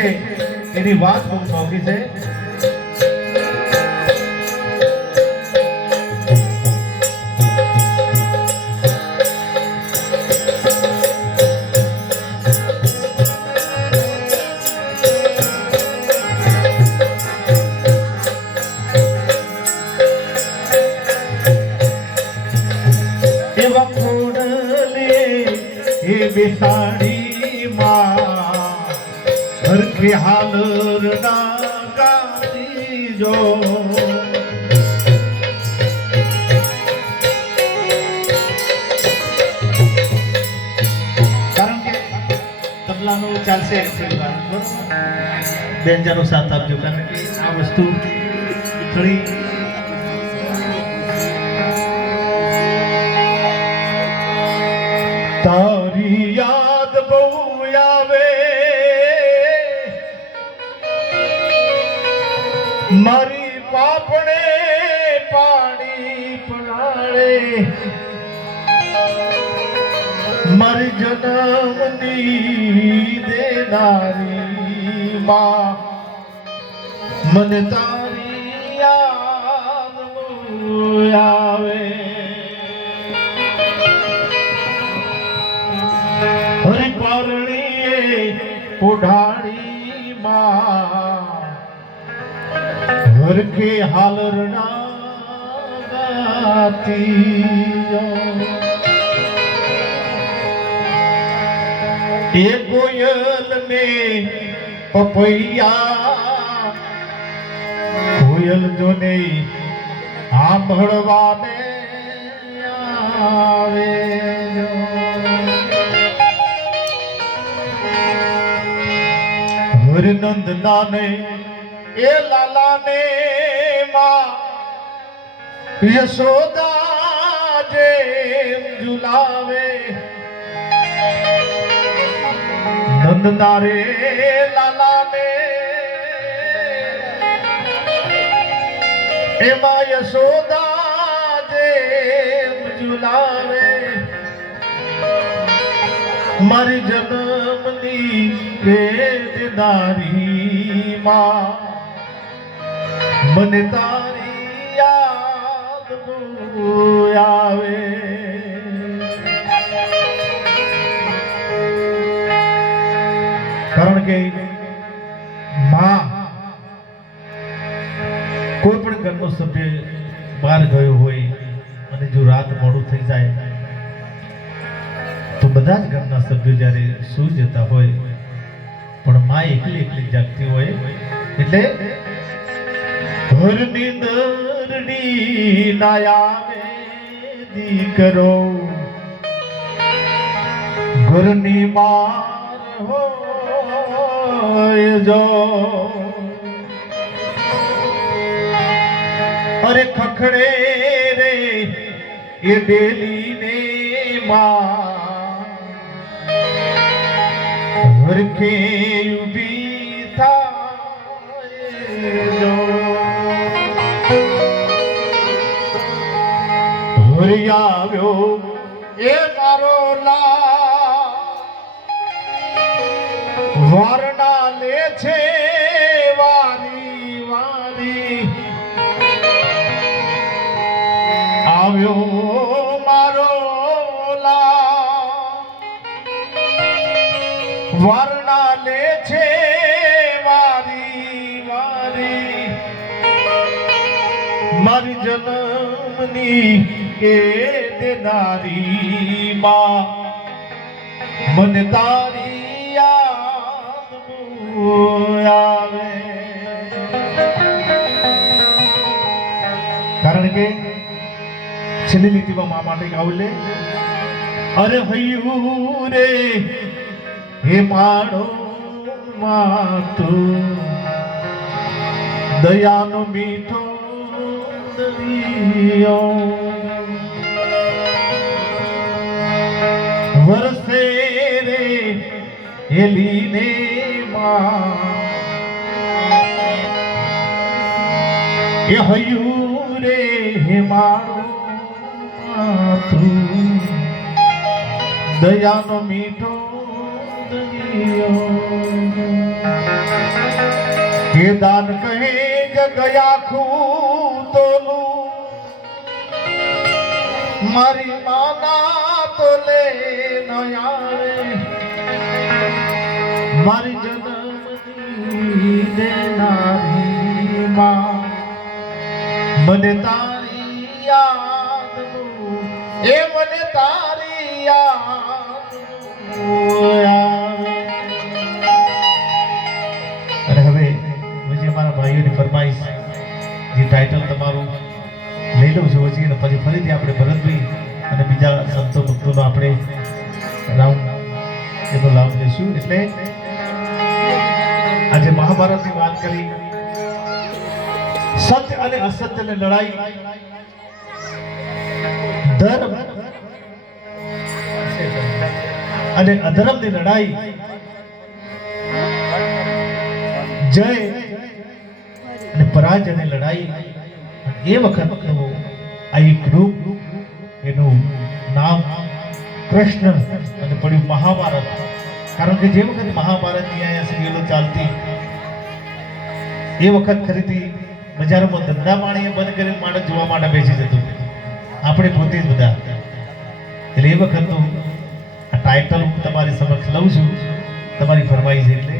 છે એની વાત બહુ નોખી છે. બેસાડી માં હરખે હાલર ના ગાતી જો કારણ કે તબલાનું ચાલશે બેન્જાનો સાથ આપજો કારણ કે આ વસ્તુ થોડી તારી યાદ બહુ આવે મારી પાપણે પાણી પનાળે મારી જન્મની દેનારી માં મને તારી યાદ બહુ આવે. ઉઢાડી માં હરખે હાલર ના ગાતી એ કોયલ ને પપૈયા કોયલ જો ને સાંભળવાને આવે નંદના ને એ લાલા ને માં યશોદા જેમ ઝુલાવે નંદના રે લાલા ને એમાં યશોદા જેમ ઝુલાવે મારી જન્મની વેદનારી માં મને તારી યાદ બહુ આવે. કારણ કે માં કોઈ પણ ઘરનો સભ્ય બહાર ગયો હોય અને જો રાત મોડું થઈ જાય તો બધા જ ઘરના સભ્યો જ્યારે સૂઈ જતા હોય પણ માં એકલી એકલી જાગતી હોય એટલે ઘરની દરડી ના આવે દીકરો ઘરની માર હોય જો અરે ખખડે રે એ ડેલી ને માં હરખે ઉભી થાય જો હરી આવ્યો એ મારો લા વારના લે છે વારી વારી આવ્યો મારો વારના લે છે વારી વારી મારી જન્મની એ દેનારી માં મને તારી યાદ બહુ આવે. કારણ કે છેલ્લી લીટીમાં મા માટે ગાવું લે અરે હૈયું રે હે માણો માતું દયાનો મીઠો દરિયો વરસે રે હેલીને માં એ હૈયું રે હે માણો માતું દયાનો મીઠો કે દાન કહે જગયા ખું તોલું મારી માના તો લે ન આવે મારી જન્મની દેનારી માં મને તારી યાદનું એ મને તારી યાદ અને હવે પછી અમારા ભાઈઓની ફરમાઈશ જે ટાઇટલ તમારું લઈ લઉં છું પછી પછી ફરીથી આપણે ભરતભાઈ અને બીજા સંતો ભક્તોનો આપણે રાઉન્ડ એનો લાભ લઈશું. એટલે આજે મહાભારતની વાત કરી, સત્ય અને અસત્યની લડાઈ, ધર્મ અને અધર્મની લડાઈ, જય અને પરાજયની લડાઈ. એ વખતનું આ એક રૂપ, એનું નામ કૃષ્ણ અને પડ્યું મહાભારત. કારણ કે જે વખત મહાભારતની અહીંયા સિરિયલો ચાલતી એ વખત ખરીદી બજારોમાં ધંધા પાણીએ બંધ કરીને માણસ જોવા માટે બેસી જતું, આપણે પોતે જ બધા. એટલે એ વખતનું આ ટાઇટલ હું તમારી સમક્ષ લઉં છું, તમારી ફરમાઈશ. એટલે